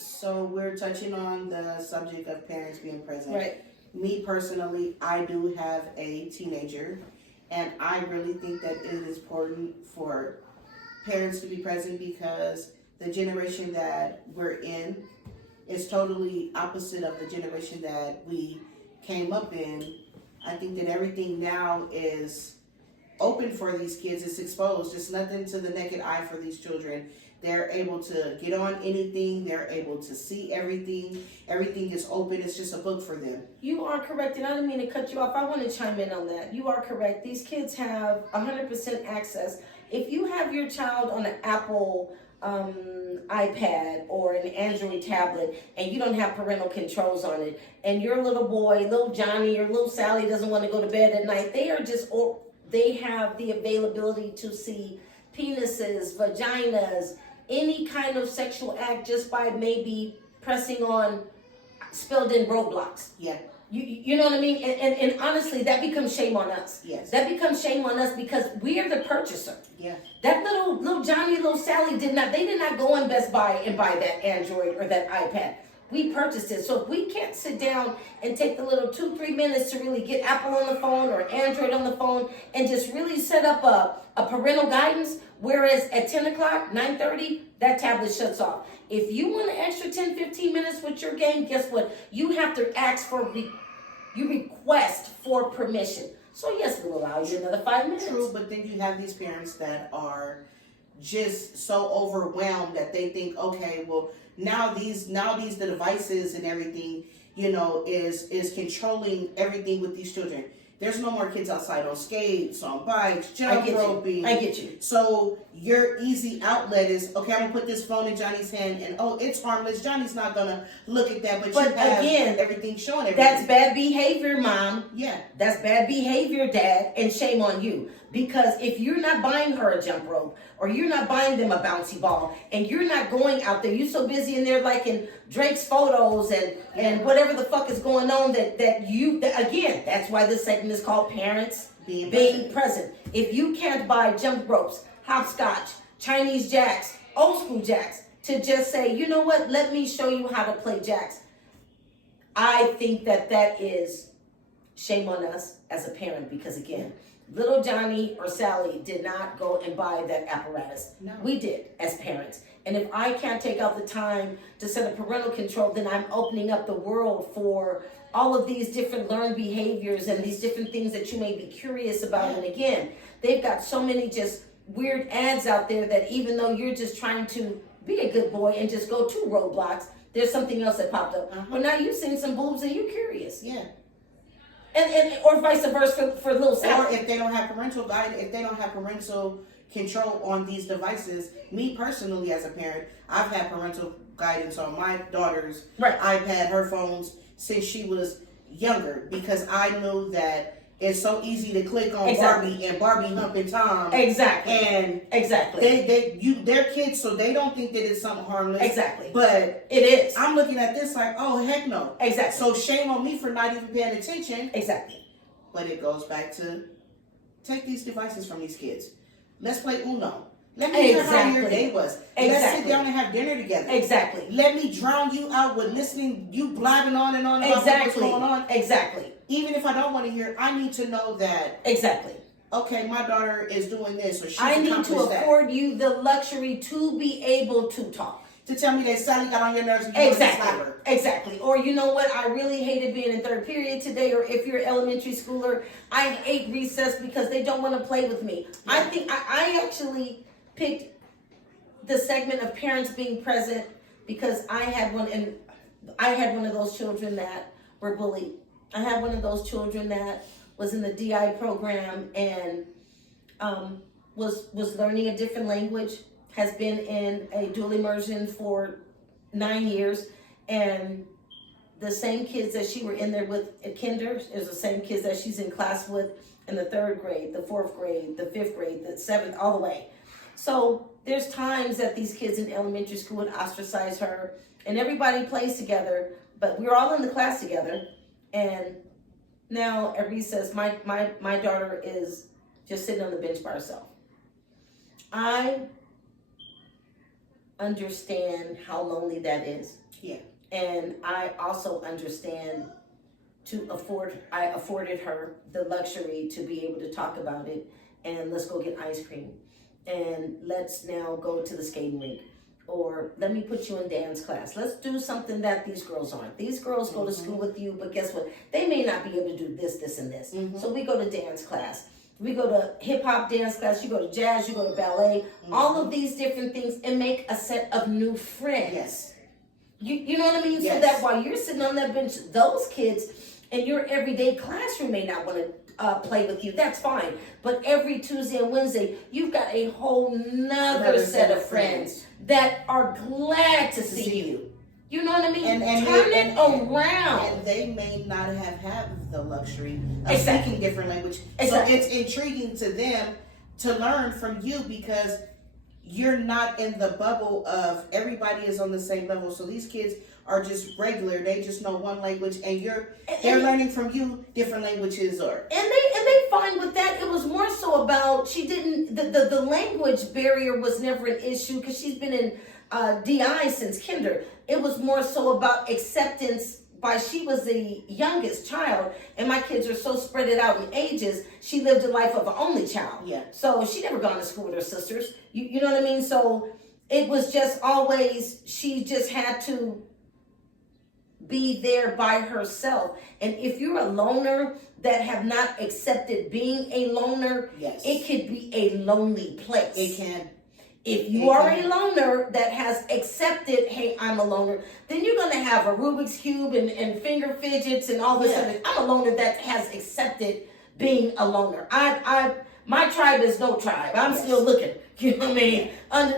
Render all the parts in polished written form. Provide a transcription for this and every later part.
So we're touching on the subject of parents being present. Right. Me personally, I do have a teenager, and I really think that it is important for parents to be present because the generation that we're in is totally opposite of the generation that we came up in. I think that everything now is open for these kids. It's exposed. It's nothing to the naked eye for these children. They're able to get on anything. They're able to see everything. Everything is open. It's just a book for them. You are correct, and I didn't mean to cut you off. I want to chime in on that. You are correct. These kids have 100% access. If you have your child on an Apple iPad or an Android tablet and you don't have parental controls on it, and your little boy, little Johnny or little Sally doesn't want to go to bed at night, they have the availability to see penises, vaginas, any kind of sexual act just by maybe pressing on spelled in Roblox. Yeah. You know what I mean? And honestly, that becomes shame on us. Yes. That becomes shame on us because we are the purchaser. Yeah. That little Johnny, little Sally did not go in Best Buy and buy that Android or that iPad. We purchased it. So if we can't sit down and take the little 2-3 minutes to really get Apple on the phone or Android on the phone and just really set up a parental guidance, whereas at 10 o'clock, 9:30, that tablet shuts off. If you want an extra 10-15 minutes with your game, guess what? You have to ask you request for permission. So yes, we'll allow you another 5 minutes. True, but then you have these parents that are just so overwhelmed that they think, okay, well, now these the devices and everything, is controlling everything with these children. There's no more kids outside on skates, on bikes, jump roping. I get you. So your easy outlet is, okay, I'm gonna put this phone in Johnny's hand, and it's harmless. Johnny's not gonna look at that, but you have again, everything showing everything. That's bad behavior, Mom. Yeah. That's bad behavior, Dad, and shame on you. Because if you're not buying her a jump rope, or you're not buying them a bouncy ball, and you're not going out there, you're so busy in there liking Drake's photos and whatever the fuck is going on again, that's why this segment is called Parents Being Present. If you can't buy jump ropes, hopscotch, Chinese jacks, old school jacks, to just say, you know what, let me show you how to play jacks. I think that is shame on us as a parent because, again, little Johnny or Sally did not go and buy that apparatus. No. We did as parents. And if I can't take out the time to set a parental control, then I'm opening up the world for all of these different learned behaviors and these different things that you may be curious about. And again, they've got so many just weird ads out there that even though you're just trying to be a good boy and just go to Roblox, there's something else that popped up. Well, now you've seen some boobs and you're curious. Yeah. And or vice versa for little Sally. Or if they don't have parental guidance, if they don't have parental control on these devices, me personally as a parent, I've had parental guidance on my daughter's iPad, her phones, since she was younger, because I knew that it's so easy to click on Barbie and Barbie humping Tom. Exactly. And they're kids, so they don't think that it's something harmless. Exactly. But it is. I'm looking at this like, oh heck no. Exactly. So shame on me for not even paying attention. Exactly. But it goes back to take these devices from these kids. Let's play Uno. Let me hear how your day was. Let's sit down and have dinner together. Exactly. Let me drown you out with listening, you blabbing on and on about what's going on. Exactly. Even if I don't want to hear, I need to know that. Exactly. Okay, my daughter is doing this, or she's I need accomplished to that. afford you the luxury to be able to talk. To tell me that Sally got on your nerves and you want to slap her. Exactly. Or you know what? I really hated being in third period today. Or if you're an elementary schooler, I hate recess because they don't want to play with me. Yeah. I think I actually picked the segment of parents being present because I had one of those children that were bullied. I had one of those children that was in the DI program and was learning a different language, has been in a dual immersion for 9 years, and the same kids that she were in there with at kinder is the same kids that she's in class with in the 3rd grade, the 4th grade, the 5th grade, the 7th, all the way. So there's times that these kids in elementary school would ostracize her, and everybody plays together, but we're all in the class together. And now at recess, my daughter is just sitting on the bench by herself. I understand how lonely that is. Yeah. And I also understand I afforded her the luxury to be able to talk about it, and let's go get ice cream. And let's now go to the skating rink. Or let me put you in dance class. Let's do something that these girls aren't. These girls go to school with you, but guess what? They may not be able to do this, this, and this. So we go to dance class. We go to hip hop dance class. You go to jazz. You go to ballet. All of these different things, and make a set of new friends. Yes. You know what I mean? Yes. So that while you're sitting on that bench, those kids in your everyday classroom may not want to play with you. That's fine. But every Tuesday and Wednesday, you've got a whole nother set of friends that are glad to see you. You know what I mean? And turn it around. And they may not have had the luxury of Exactly. speaking different language. Exactly. So it's intriguing to them to learn from you, because you're not in the bubble of everybody is on the same level. So these kids are just regular. They just know one language, and they're learning from you different languages. Or and they fine with that. It was more so about she didn't the language barrier was never an issue because she's been in DI since kinder. It was more so about acceptance. By she was the youngest child, and my kids are so spread it out in ages. She lived a life of an only child. Yeah. So she never gone to school with her sisters. You know what I mean? So it was just always, she just had to be there by herself. And if you're a loner that have not accepted being a loner, yes, it could be a lonely place. it can. If you are a loner that has accepted, hey, I'm a loner, then you're going to have a Rubik's Cube and finger fidgets and all this other. I'm a loner that has accepted being a loner. My tribe is no tribe. I'm still looking. You know what I mean?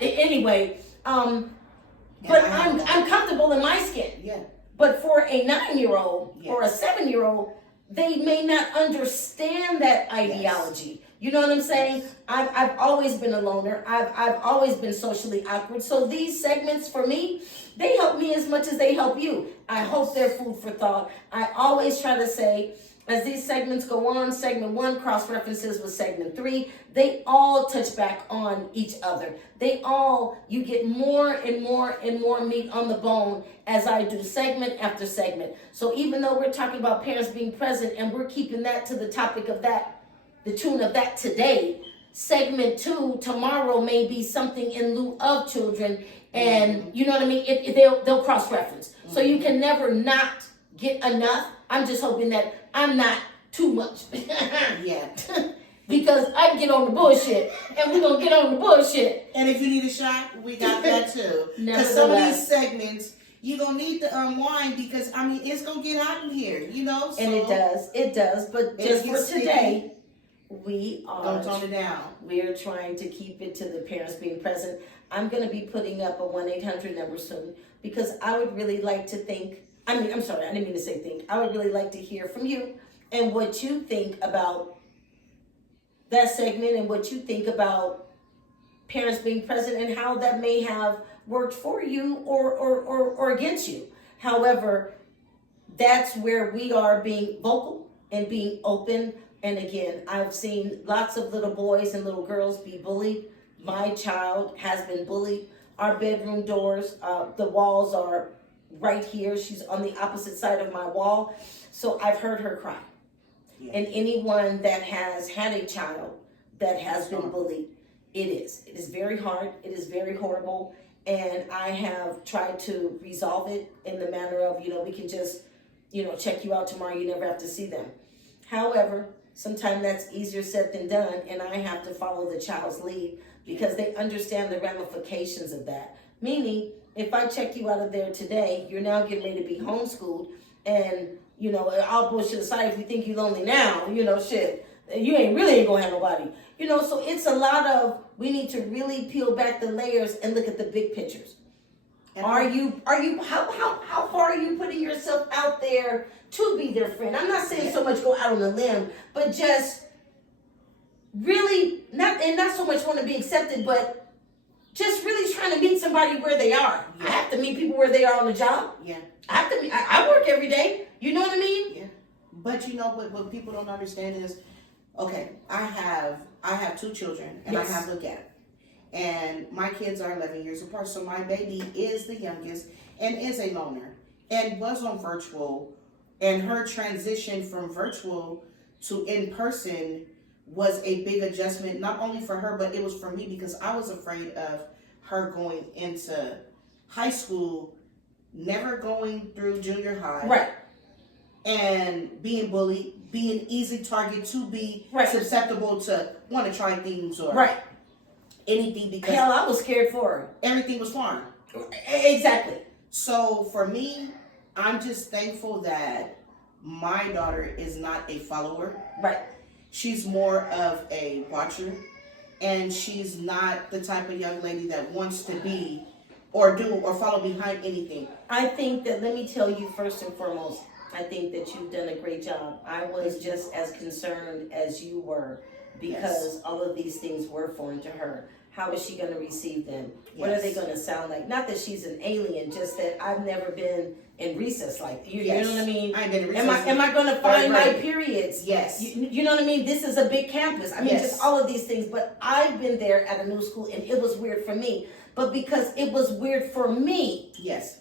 Anyway, but I'm comfortable in my skin. Yeah. But for a 9-year-old or a 7-year-old, they may not understand that ideology. You know what I'm saying? I've always been a loner. I've always been socially awkward. So these segments for me, they help me as much as they help you. I hope they're food for thought. I always try to say, as these segments go on, segment 1 cross references with segment 3, they all touch back on each other. You get more and more and more meat on the bone as I do segment after segment. So even though we're talking about parents being present and we're keeping that to the topic of that, the tune of that today, segment 2 tomorrow may be something in lieu of children, and you know what I mean? They'll cross reference. So you can never not get enough. I'm just hoping that I'm not too much. Yeah. Because I can get on the bullshit, and we're going to get on the bullshit. And if you need a shot, we got that too. Because some of these segments, you're going to need to unwind, because, I mean, it's going to get hot in here, you know? So And it does. But just for today, we are... Don't tone it down. We're trying to keep it to the parents being present. I'm going to be putting up a 1-800 number soon, because I would really like to think... I'm sorry, I didn't mean to say think. I would really like to hear from you and what you think about that segment and what you think about parents being present and how that may have worked for you or against you. However, that's where we are being vocal and being open. And again, I've seen lots of little boys and little girls be bullied. My child has been bullied. Our bedroom doors, the walls are right here. She's on the opposite side of my wall. So I've heard her cry. Yeah. And anyone that has had a child that has been bullied, it is very hard. It is very horrible. And I have tried to resolve it in the manner of, we can just, check you out tomorrow. You never have to see them. However, sometimes that's easier said than done. And I have to follow the child's lead because they understand the ramifications of that. Meaning, if I check you out of there today, you're now getting ready to be homeschooled, and all bullshit aside, if you think you're lonely now, shit, you ain't gonna have nobody. So it's a lot of, we need to really peel back the layers and look at the big pictures. And how far are you putting yourself out there to be their friend? I'm not saying so much go out on a limb, but just really not so much want to be accepted, but just really trying to meet somebody where they are. Yeah. I have to meet people where they are on the job. Yeah. I work every day. You know what I mean? Yeah. But what people don't understand is, okay, I have 2 children, and yes, I have look at it. And my kids are 11 years apart. So my baby is the youngest and is a loner and was on virtual. And her transition from virtual to in person was a big adjustment, not only for her, but it was for me because I was afraid of her going into high school, never going through junior high. Right. And being bullied, being easy target to be Right. susceptible to want to try things or Right. anything because Hell, I was scared for her. everything was foreign. Exactly. So for me, I'm just thankful that my daughter is not a follower. Right. She's more of a watcher, and she's not the type of young lady that wants to be or do or follow behind anything. I think that, let me tell you first and foremost, I think that you've done a great job. I was just as concerned as you were because all of these things were foreign to her. How is she going to receive them? What are they going to sound like? Not that she's an alien, just that I've never been in recess like you. Yes. You know what I mean? I've been in recess. Am I going to find my grade. periods? Yes. You know what I mean? This is a big campus. I mean, Yes. just all of these things. But I've been there at a new school, and it was weird for me. But because it was weird for me, Yes.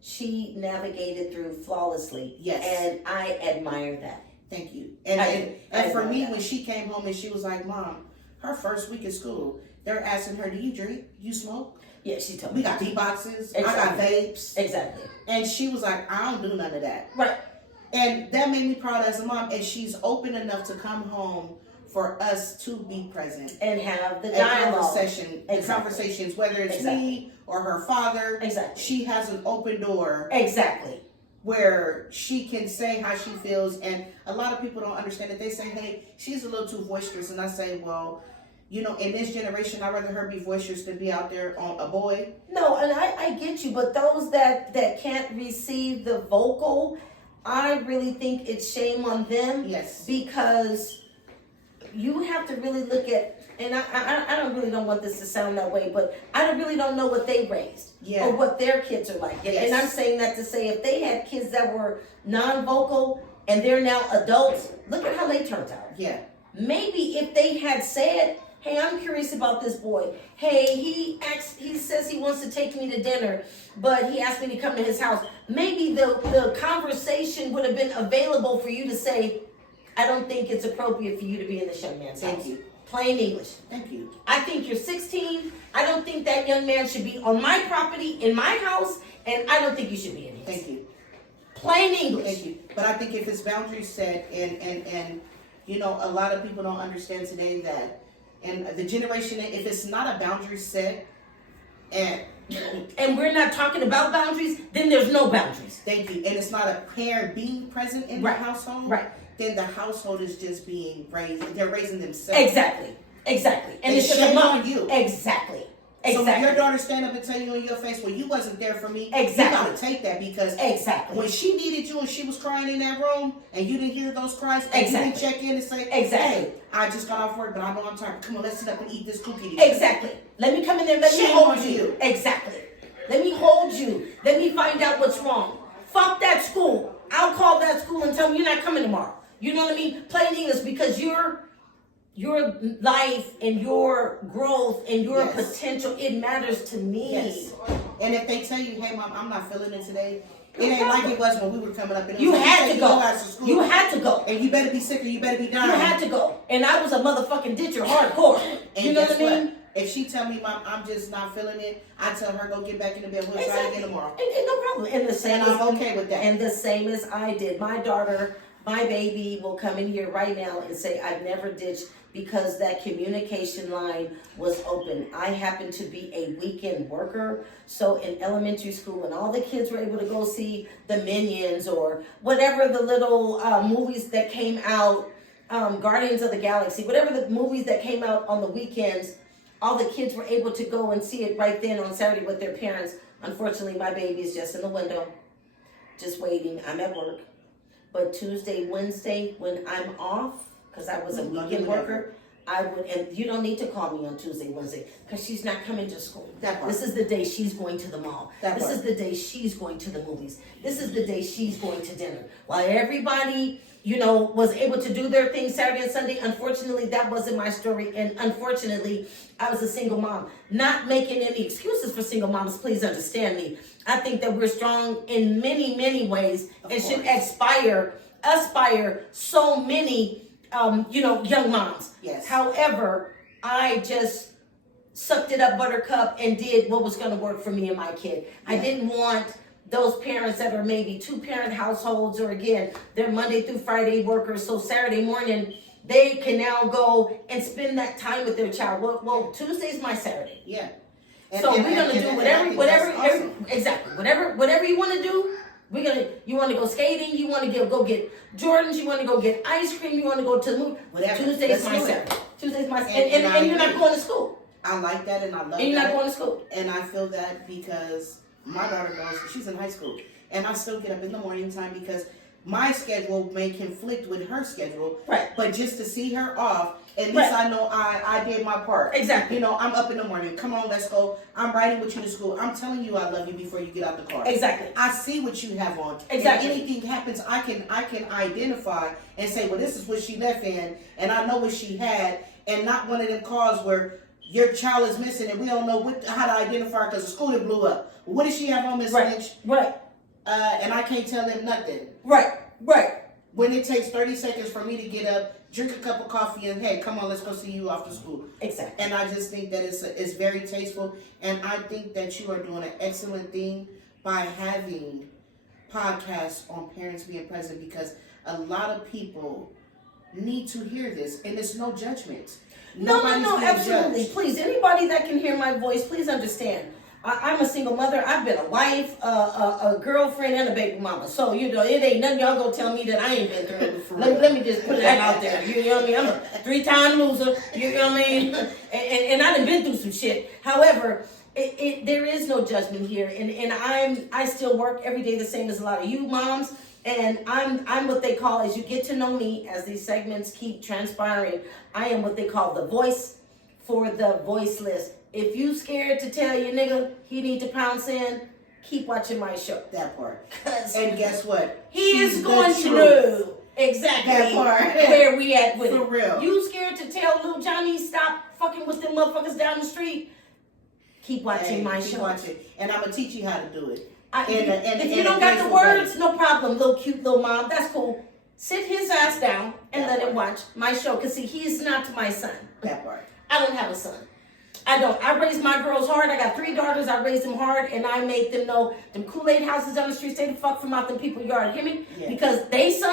she navigated through flawlessly. Yes. And I admire that. Thank you. And I for admire me, that. when she came home and she was like, "Mom, her first week at school, they're asking her, do you drink? You smoke? Yeah, she told We me. got beatboxes. I Exactly. got vapes." Exactly. And she was like, "I don't do none of that." Right. And that made me proud as a mom. And she's open enough to come home for us to be present. And have the A dialogue. conversation, the Exactly. conversations, whether it's Exactly. me or her father, Exactly. she has an open door Exactly. where she can say how she feels. And a lot of people don't understand it. They say, "Hey, she's a little too boisterous." And I say, well, you know, in this generation, I'd rather her be boisterous than be out there on a boy. No, and I get you, but those that can't receive the vocal, I really think it's shame on them. Yes. Because you have to really look at, and I don't want this to sound that way, but I really don't know what they raised Yeah. or what their kids are like. Yes. And I'm saying that to say if they had kids that were non-vocal and they're now adults, look at how they turned out. Yeah. Maybe if they had said, "Hey, I'm curious about this boy. Hey, he says he wants to take me to dinner, but he asked me to come to his house." Maybe the conversation would have been available for you to say, "I don't think it's appropriate for you to be in this young man's house." Thank you. Plain English. Thank you. I think you're 16. I don't think that young man should be on my property, in my house, and I don't think you should be in his. Thank you. Plain English. Thank you. But I think if it's boundaries set and you know, a lot of people don't understand today that and the generation, if it's not a boundary set And we're not talking about boundaries, then there's no boundaries. thank you, and it's not a parent being present in Right. the household, Right. then the household is just being raised, they're raising themselves. Exactly. And And it's just shame a mom. on you. Exactly. So when your Exactly. daughter stand up and tell you in your face, "Well, you wasn't there for me," Exactly. you gotta take that because Exactly. when she needed you and she was crying in that room and you didn't hear those cries and you didn't Exactly. check in and say, Exactly. "Hey, I just got off work, but I know I'm tired. Come on, let's sit up and eat this cookie together." Exactly. Let me come in there. Let me Shame hold on you. you. Exactly. Let me hold you. Let me find out what's wrong. Fuck that school. I'll call that school and tell them you're not coming tomorrow. You know what I mean? Plain English, because your life and your growth and your Yes. potential, it matters to me. Yes. And if they tell you, "Hey, Mom, I'm not feeling it today," it ain't like it was when we were coming up. And it You was like, had "Hey, to go go. out to school, You had to go. and you better be sick or you better be dying." You had to go. And I was a motherfucking ditcher hardcore. And You know guess what I mean? If she tell me, "Mom, I'm just not feeling it," I tell her, "Go get back in the bed. We'll try Exactly. again tomorrow." And no problem. And the same And I'm as, okay with that. And the same as I did. My daughter, my baby will come in here right now and say, "I've never ditched," because that communication line was open. I happen to be a weekend worker. So in elementary school, when all the kids were able to go see the Minions or whatever the little movies that came out, Guardians of the Galaxy, whatever the movies that came out on the weekends, all the kids were able to go and see it right then on Saturday with their parents. Unfortunately, my baby is just in the window, just waiting. I'm at work. But Tuesday, Wednesday, when I'm off, because I was a weekend worker, I would, and you don't need to call me on Tuesday, Wednesday, because she's not coming to school. That part. This is the day she's going to the mall. That This part. is the day she's going to the movies. This is the day she's going to dinner. While everybody, was able to do their thing Saturday and Sunday, unfortunately, that wasn't my story. And unfortunately, I was a single mom. Not making any excuses for single moms, please understand me. I think that we're strong in many, many ways and should aspire so many young moms. Yes. However, I just sucked it up, buttercup, and did what was going to work for me and my kid. I didn't want those parents that are maybe 2-parent households, or again, they're Monday through Friday workers, so Saturday morning, they can now go and spend that time with their child. Well, Tuesday's my Saturday. Yeah. So we're going to do whatever you want to do. You want to go skating, you want to go get Jordans, you want to go get ice cream, you want to go to the movie. Whatever. Tuesday's my Saturday. Tuesday's my Saturday. And you're not going to school. I like that, and I love that. And you're not going to school. And I feel that because my daughter she's in high school, and I still get up in the morning time because my schedule may conflict with her schedule. Right. But just to see her off, at least I know I did my part. Exactly. I'm up in the morning. Come on, let's go. I'm riding with you to school. I'm telling you I love you before you get out the car. Exactly. I see what you have on. Exactly. If anything happens, I can identify and say, well, this is what she left in, and I know what she had, and not one of them cars where your child is missing and we don't know how to identify her because the school blew up. What does she have on, Miss Lynch? Right. And I can't tell them nothing. Right. When it takes 30 seconds for me to get up, drink a cup of coffee, and hey, come on, let's go see you after school. Exactly. And I just think that it's very tasteful, and I think that you are doing an excellent thing by having podcasts on parents being present, because a lot of people need to hear this, and it's no judgment. No, Nobody's being absolutely. judged. Please, anybody that can hear my voice, please understand. I'm a single mother. I've been a wife, a girlfriend, and a baby mama. So, it ain't nothing y'all gonna tell me that I ain't been through. Let me just put that out there. You know what I mean? I'm a 3-time loser. You know what I mean? And I done been through some shit. However, there is no judgment here. And I still work every day the same as a lot of you moms. And I'm what they call, as you get to know me, as these segments keep transpiring, I am what they call the voice for the voiceless. If you scared to tell your nigga he need to pounce in, keep watching my show. That part. And guess what? He is going to know exactly that part. where we at with For it. real. You scared to tell little Johnny stop fucking with them motherfuckers down the street? Keep watching my keep show. watching. And I'm going to teach you how to do it. If you don't got the words, no problem, little cute little mom. That's cool. Sit his ass down and let him watch my show. Because, see, he's not my son. That part. I don't have a son. I don't. I raised my girls hard. I got 3 daughters. I raised them hard, and I made them know them Kool-Aid houses down the street, stay the fuck from out them people's yard. Hear me? Yeah. Because they son